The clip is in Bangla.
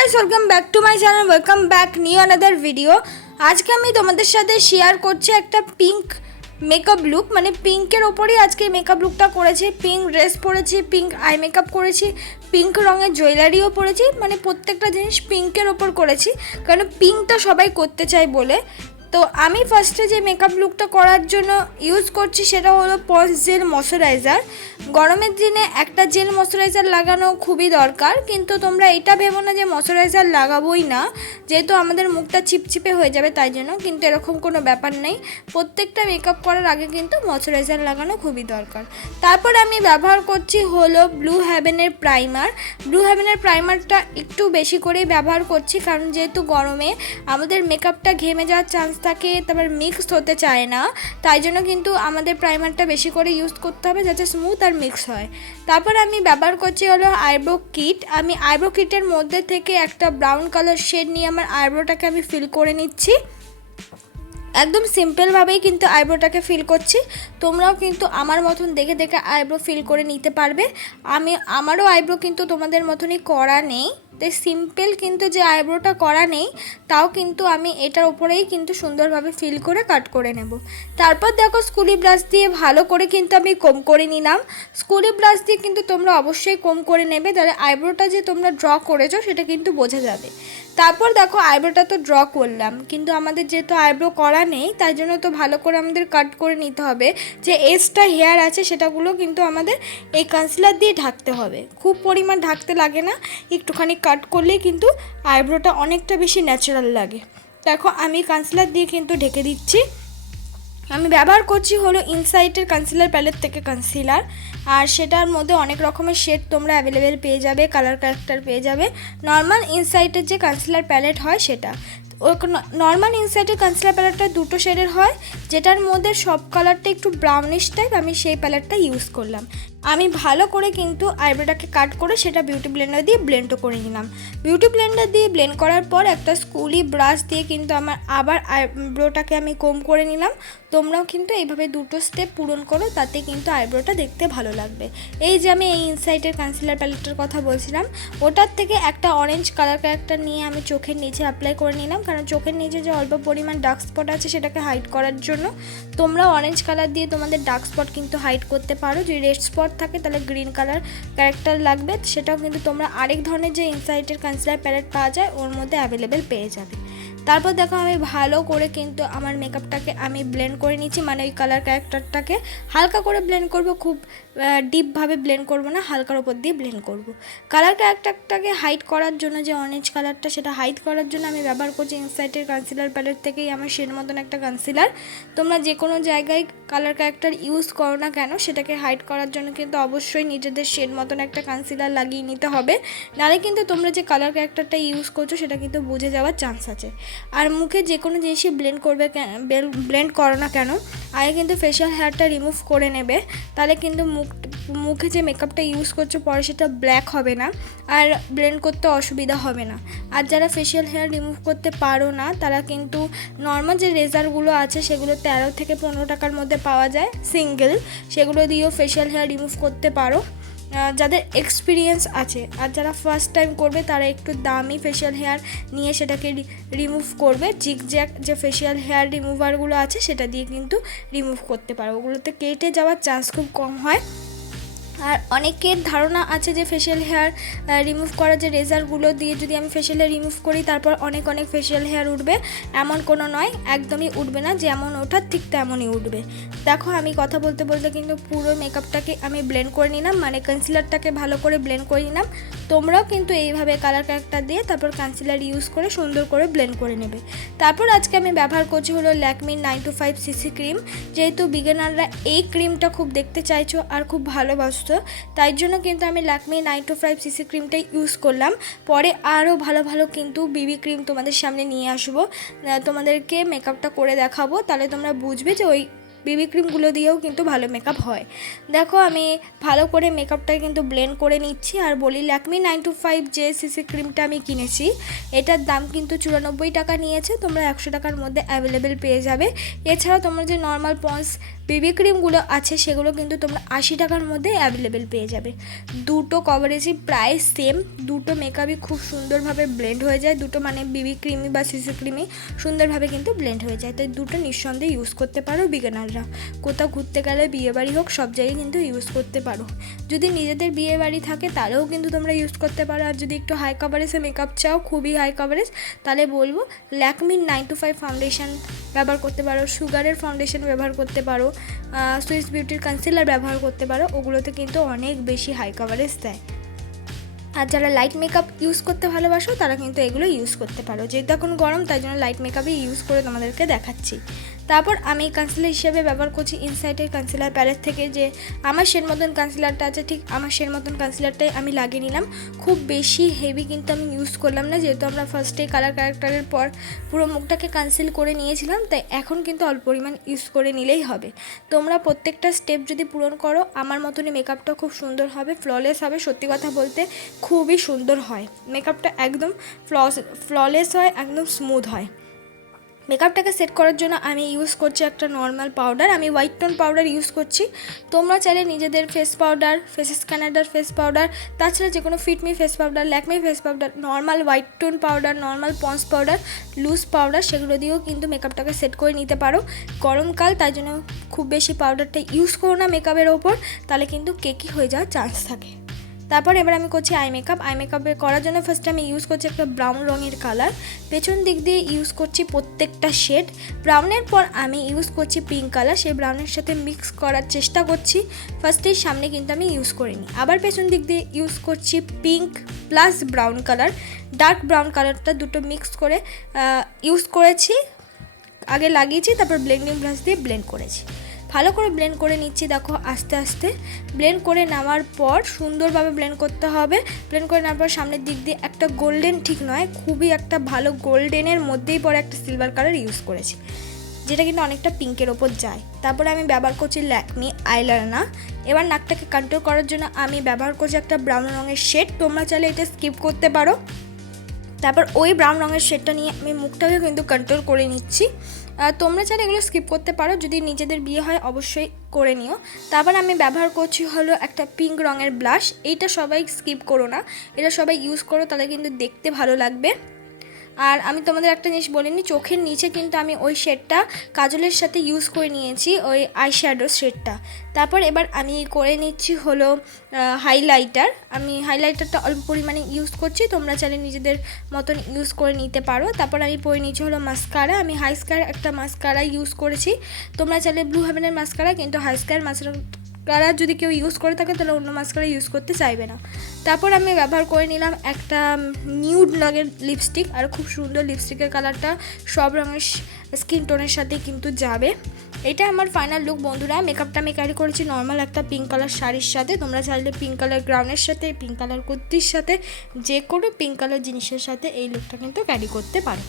Guys, welcome back to my channel. Welcome back new another video. আজকে আমি তোমাদের সাথে শেয়ার করছি একটা পিঙ্ক মেকআপ লুক, মানে পিঙ্কের ওপরেই আজকে মেকআপ লুকটা করেছি। পিঙ্ক ড্রেস পরেছি, পিঙ্ক আই মেকআপ করেছি, পিঙ্ক রঙের জুয়েলারিও পরেছি, মানে প্রত্যেকটা জিনিস পিঙ্কের ওপর করেছি, কারণ পিঙ্কটা সবাই করতে চায় বলে। তো আমি ফার্স্টে যে মেকআপ লুকটা করার জন্য ইউজ করছি সেটা হলো পন্স জেল ময়শ্চারাইজার। গরমের দিনে একটা জেল ময়শ্চারাইজার লাগানো খুবই দরকার, কিন্তু তোমরা এটা ভেবো না যে ময়শ্চারাইজার লাগাবোই না, যেহেতু আমাদের মুখটা চিপচিপে হয়ে যাবে তাই জন্য, কিন্তু এরকম কোনো ব্যাপার নেই। প্রত্যেকটা মেকআপ করার আগে কিন্তু ময়শ্চারাইজার লাগানো খুবই দরকার। তারপর আমি ব্যবহার করছি হলো ব্লু হেভেনের প্রাইমার। ব্লু হেভেনের প্রাইমারটা একটু বেশি করেই ব্যবহার করছি, কারণ যেহেতু গরমে আমাদের মেকআপটা ঘেমে যাওয়ার চান্স থাকে, তারপর মিক্স হতে চায় না, তাই জন্য কিন্তু আমাদের প্রাইমারটা বেশি করে ইউজ করতে হবে যাতে স্মুথ আর মিক্স হয়। তারপর আমি ব্যবহার করছি হলো আইব্রো কিট। আমি আইব্রো কিটের মধ্যে থেকে একটা ব্রাউন কালার শেড নিয়ে আমার আইব্রোটাকে আমি ফিল করে নিচ্ছি। একদম সিম্পলভাবেই কিন্তু আইব্রোটাকে ফিল করছি, তোমরাও কিন্তু আমার মতন দেখে দেখে আইব্রো ফিল করে নিতে পারবে। আমারও আইব্রো কিন্তু তোমাদের মতনই করা নেই, তাই সিম্পল কিন্তু যে আইব্রোটা করা নেই তাও কিন্তু আমি এটার উপরেই কিন্তু সুন্দরভাবে ফিল করে কাট করে নেব। তারপর দেখো স্কুলি ব্রাশ দিয়ে ভালো করে কিন্তু আমি কম করে নিলাম। স্কুলি ব্রাশ দিয়ে কিন্তু তোমরা অবশ্যই কম করে নেবে, তাহলে আইব্রোটা যে তোমরা ড্র করেছো সেটা কিন্তু বোঝা যাবে। তারপর দেখো আইব্রোটা তো ড্র করলাম, কিন্তু আমাদের যেহেতু আইব্রো করা নেই তাই জন্য তো ভালো করে আমাদের কাট করে নিতে হবে। যে এক্সট্রা হেয়ার আছে সেটাগুলো কিন্তু আমাদের এই কনসিলার দিয়ে ঢাকতে হবে, খুব পরিমাণ ঢাকতে লাগে না, একটুখানি কাট করলেই কিন্তু আইব্রোটা অনেকটা বেশি ন্যাচারাল লাগে। দেখো আমি কনসিলার দিয়ে কিন্তু ঢেকে দিচ্ছি। আমি ব্যবহার করছি হলো ইনসাইটের কনসিলার প্যালেট থেকে কনসিলার, আর সেটার মধ্যে অনেক রকমের শেড তোমরা অ্যাভেলেবেল পেয়ে যাবে, কালার ক্যারেক্টার পেয়ে যাবে। নর্মাল ইনসাইটের যে কনসিলার প্যালেট হয় সেটা, ওই নর্মাল ইনসাইটের কনসিলার প্যালেটটা দুটো শেডের হয়, যেটার মধ্যে সব কালারটা একটু ব্রাউনিশ টাইপ, আমি সেই প্যালেটটা ইউজ করলাম। আমি ভালো করে কিন্তু আইব্রোটাকে কাট করে সেটা বিউটি ব্লেন্ডার দিয়ে ব্লেন্ডও করে নিলাম। বিউটি ব্লেন্ডার দিয়ে ব্লেন্ড করার পর একটা স্কুলি ব্রাশ দিয়ে কিন্তু আমার আবার আইব্রোটাকে আমি কম করে নিলাম। তোমরাও কিন্তু এইভাবে দুটো স্টেপ পূরণ করো, তাতে কিন্তু আইব্রোটা দেখতে ভালো লাগবে। এই যে আমি এই ইনসাইটের কনসিলার প্যালেটটার কথা বলছিলাম, ওটার থেকে একটা অরেঞ্জ কালার ক্যারেক্টার নিয়ে আমি চোখের নিচে অ্যাপ্লাই করে নিলাম, কারণ চোখের নিচে যে অল্প পরিমাণ ডার্ক স্পট আছে সেটাকে হাইড করার জন্য। তোমরা অরেঞ্জ কালার দিয়ে তোমাদের ডার্ক স্পট কিন্তু হাইড করতে পারো। যদি রেড স্পট থাকে তাহলে গ্রিন কালার ক্যারেক্টার লাগবে, সেটাও কিন্তু তোমরা আরেক ধরনের যে ইনসাইটের কনসিলার প্যালেট পাওয়া যায় ওর মধ্যে অ্যাভেলেবেল পেয়ে যাবে। তারপর দেখো আমি ভালো করে কিন্তু আমার মেকআপটাকে আমি ব্লেন্ড করে নিচ্ছি, মানে ওই কালার ক্যারেক্টারটাকে হালকা করে ব্লেন্ড করব, খুব ডিপভাবে ব্লেন্ড করব না, হালকার ওপর দিয়ে ব্লেন্ড করব। কালার ক্যারেক্টারটাকে হাইড করার জন্য যে অরেঞ্জ কালারটা, সেটা হাইড করার জন্য আমি ব্যবহার করছি ইনসাইটের কনসিলার প্যালেট থেকেই আমার শেড মতন একটা কনসিলার। তোমরা যে কোনো জায়গায় কালার ক্যারেক্টার ইউজ করো না কেন, সেটাকে হাইড করার জন্য কিন্তু অবশ্যই নিজেদের শেড মতন একটা কনসিলার লাগিয়ে নিতে হবে, নাহলে কিন্তু তোমরা যে কালার ক্যারেক্টারটা ইউজ করছো সেটা কিন্তু বুঝে যাওয়ার চান্স আছে। আর মুখে যে কোনো জিনিসই ব্লেন্ড করো না কেন, আগে কিন্তু ফেশিয়াল হেয়ারটা রিমুভ করে নেবে, তাহলে কিন্তু মুখে যে মেকআপটা ইউজ করছো পরে সেটা ব্ল্যাক হবে না, আর ব্লেন্ড করতে অসুবিধা হবে না। আর যারা ফেশিয়াল হেয়ার রিমুভ করতে পারো না তারা কিন্তু নর্মাল যে রেজারগুলো আছে সেগুলো 13 থেকে 15 টাকার মধ্যে পাওয়া যায় সিঙ্গেল, সেগুলো দিয়েও ফেশিয়াল হেয়ার রিমুভ করতে পারো যাদের এক্সপিরিয়েন্স আছে। আর যারা ফার্স্ট টাইম করবে তারা একটু দামি ফেশিয়াল হেয়ার নিয়ে সেটাকে রিমুভ করবে। জিগজ্যাগ যে ফেশিয়াল হেয়ার রিমুভারগুলো আছে সেটা দিয়ে কিন্তু রিমুভ করতে পারো, ওগুলোতে কেটে যাওয়ার চান্স খুব কম হয়। আর অনেকের ধারণা আছে যে ফেশিয়াল হেয়ার রিমুভ করা যে রেজারগুলো দিয়ে যদি আমি ফেশিয়াল হেয়ার রিমুভ করি তারপর অনেক ফেশিয়াল হেয়ার উঠবে, এমন কোনো নয়, একদমই উঠবে না, যেমন ওঠার ঠিক তেমনই উঠবে। দেখো আমি কথা বলতে বলতে কিন্তু পুরো মেকআপটাকে আমি ব্লেন্ড করে নিলাম, মানে কনসিলারটাকে ভালো করে ব্লেন্ড করে নিলাম। তোমরাও কিন্তু এইভাবে কালার ক্যারেক্টার দিয়ে তারপর কনসিলার ইউজ করে সুন্দর করে ব্লেন্ড করে নেবে। তারপর আজকে আমি ব্যবহার করছি হলো ল্যাকমির 925 সিসি ক্রিম। যেহেতু বিগিনাররা এই ক্রিমটা খুব দেখতে চাইছো আর খুব ভালোবাসছো, তাই জন্য কিন্তু আমি ল্যাকমে 925 সিসি ক্রিমটাই ইউজ করলাম। পরে আরও ভালো ভালো কিন্তু বিবি ক্রিম তোমাদের সামনে নিয়ে আসবো, তোমাদেরকে মেকআপটা করে দেখাবো, তাহলে তোমরা বুঝবে যে ওই বেবি ক্রিমগুলো দিয়েও কিন্তু ভালো মেকআপ হয়। দেখো আমি ভালো করে মেকআপটাকে কিন্তু ব্লেন্ড করে নিচ্ছি। আর বলি ল্যাকমি 925 যে সিসি ক্রিমটা আমি কিনেছি, এটার দাম কিন্তু 94 টাকা নিয়েছে। তোমরা 100 টাকার মধ্যে অ্যাভেলেবেল পেয়ে যাবে। এছাড়াও তোমরা যে নর্মাল পন্স বেবি ক্রিমগুলো আছে সেগুলো কিন্তু তোমরা 80 টাকার মধ্যে অ্যাভেলেবেল পেয়ে যাবে। দুটো কভারেজই প্রায় সেম, দুটো মেকআপই খুব সুন্দরভাবে ব্লেন্ড হয়ে যায়। দুটো মানে বেবি ক্রিমই বা সিসি ক্রিমই সুন্দরভাবে কিন্তু ব্লেন্ড হয়ে যায়। তাই দুটো নিঃসন্দেহে ইউজ করতে পারো বিগিনাররা। কোথাও ঘুরতে গেলে, বিয়েবাড়ি হোক, সব জায়গায় কিন্তু ইউজ করতে পারো। যদি নিজেদের বিয়েবাড়ি থাকে তাহলেও কিন্তু তোমরা ইউজ করতে পারো। আর যদি একটু হাই কভারেজে মেকআপ চাও, খুবই হাই কভারেজ, তাহলে বলবো ল্যাকমির 925 ফাউন্ডেশন ব্যবহার করতে পারো, সুগারের ফাউন্ডেশন ব্যবহার করতে পারো, সুইস বিউটির কনসিলার ব্যবহার করতে পারো। ওগুলোতে কিন্তু অনেক বেশি হাই কভারেজ দেয়। আর যারা লাইট মেকআপ ইউজ করতে ভালোবাসো তারা কিন্তু এগুলো ইউজ করতে পারো। যেহেতু এখন গরম তাই জন্য লাইট মেকআপই ইউজ করে তোমাদেরকে দেখাচ্ছি। তারপর আমি কনসিলার হিসেবে ব্যবহার করছি ইনসাইটের কনসিলার প্যালেট থেকে, যে আমার শেড মতন কনসিলারটা আছে, ঠিক আমার শেড মতন কনসিলারটাই আমি লাগিয়ে নিলাম। খুব বেশি হেভি কিন্তু আমি ইউজ করলাম না, যেহেতু আমরা ফার্স্টে কালার ক্যারেক্টারের পর পুরো মুখটাকে কনসিল করে নিয়েছিলাম, তাই এখন কিন্তু অল্প পরিমাণ ইউজ করে নিলেই হবে। তোমরা প্রত্যেকটা স্টেপ যদি পূরণ করো আমার মতনই মেকআপটা খুব সুন্দর হবে, ফ্ললেস হবে। সত্যি কথা বলতে খুবই সুন্দর হয় মেকআপটা, একদম ফ্ললেস হয়, একদম স্মুথ হয়। মেকআপটাকে সেট করার জন্য আমি ইউজ করছি একটা নর্মাল পাউডার, আমি হোয়াইট টোন পাউডার ইউজ করছি। তোমরা চাইলে নিজেদের ফেস পাউডার, ফেসেস কানাডার ফেস পাউডার, তাছাড়া যে কোনো Fit Me face powder, Lakme face powder, normal white tone powder, normal Pond's powder, loose powder, সেগুলো দিয়েও কিন্তু মেকআপটাকে সেট করে নিতে পারো। গরমকাল, তাই জন্য খুব বেশি পাউডারটা ইউজ করো না মেকআপের ওপর, তাহলে কিন্তু কেকি হয়ে যাওয়ার চান্স থাকে। তারপর এবার আমি করছি আই মেকআপে করার জন্য ফার্স্টে আমি ইউজ করছি একটা ব্রাউন রঙের কালার, পেছন দিক দিয়ে ইউজ করছি প্রত্যেকটা শেড। ব্রাউনের পর আমি ইউজ করছি পিঙ্ক কালার, সেই ব্রাউনের সাথে মিক্স করার চেষ্টা করছি। ফার্স্টেই সামনে কিন্তু আমি ইউজ করিনি, আবার পেছন দিক দিয়ে ইউজ করছি pink plus brown colour, dark brown কালারটা দুটো মিক্স করে ইউজ করেছি। আগে লাগিয়েছি, তারপর ব্লেন্ডিং ব্রাশ দিয়ে ব্লেন্ড করেছি। ভালো করে ব্লেন্ড করে নিচ্ছি। দেখো আস্তে আস্তে ব্লেন্ড করে নেওয়ার পর সুন্দরভাবে ব্লেন্ড করতে হবে। ব্লেন্ড করে নেওয়ার পর সামনের দিক দিয়ে একটা গোল্ডেন, ঠিক নয়, খুবই একটা ভালো গোল্ডেনের মধ্যেই পরে একটা সিলভার কালার ইউজ করেছি, যেটা কিন্তু অনেকটা পিঙ্কের ওপর যায়। তারপরে আমি ব্যবহার করছি ল্যাকমি আইলাইনার। এবার নাকটাকে কন্ট্রোল করার জন্য আমি ব্যবহার করছি একটা ব্রাউন রঙের শেড, তোমরা চাইলে এটা স্কিপ করতে পারো। তারপর ওই ব্রাউন রঙের শেডটা নিয়ে আমি মুখটাকে কিন্তু কন্ট্রোল করে নিচ্ছি। তোমরা চাইলে এগুলো স্কিপ করতে পারো, যদি নিজেদের বিয়ে হয় অবশ্যই করে নিও। তারপর আমি ব্যবহার করছি হলো একটা পিঙ্ক রঙের ব্লাশ, এইটা সবাই স্কিপ করো না, এটা সবাই ইউজ করো, তাহলে কিন্তু দেখতে ভালো লাগবে। আর আমি তোমাদের একটা জিনিস বলিনি, চোখের নিচে কিন্তু আমি ওই শেডটা কাজলের সাথে ইউজ করে নিয়েছি, ওই আই শ্যাডো শেডটা। তারপর এবার আমি করে নিচ্ছি হলো হাইলাইটার। আমি হাইলাইটারটা অল্প পরিমাণে ইউজ করছি, তোমরা চাইলে নিজেদের মতন ইউজ করে নিতে পারো। তারপর আমি পরে নিচ্ছি হলো মাস্কারা, আমি হাই স্কার একটা মাস্কারা ইউজ করেছি। তোমরা চাইলে ব্লু হেভেনের মাস্কারা, কিন্তু হাই স্কার মাস্কারা যদি কেউ ইউজ করে থাকে তাহলে অন্য মাস্কারা ইউজ করতে চাইবে না। তারপর আমি ব্যবহার করে নিলাম একটা নিউড রঙের লিপস্টিক, আর খুব সুন্দর লিপস্টিকের কালারটা সব রঙের স্কিন টোনের সাথে কিন্তু যাবে। এটা আমার ফাইনাল লুক বন্ধুরা। মেকআপটা আমি ক্যারি করেছি নর্মাল একটা পিঙ্ক কালার শাড়ির সাথে, তোমরা চাইলে পিঙ্ক কালার গ্রাউনের সাথে, পিঙ্ক কালার কুর্তির সাথে, যে কোনো পিঙ্ক কালার জিনিসের সাথে এই লুকটা কিন্তু ক্যারি করতে পারো।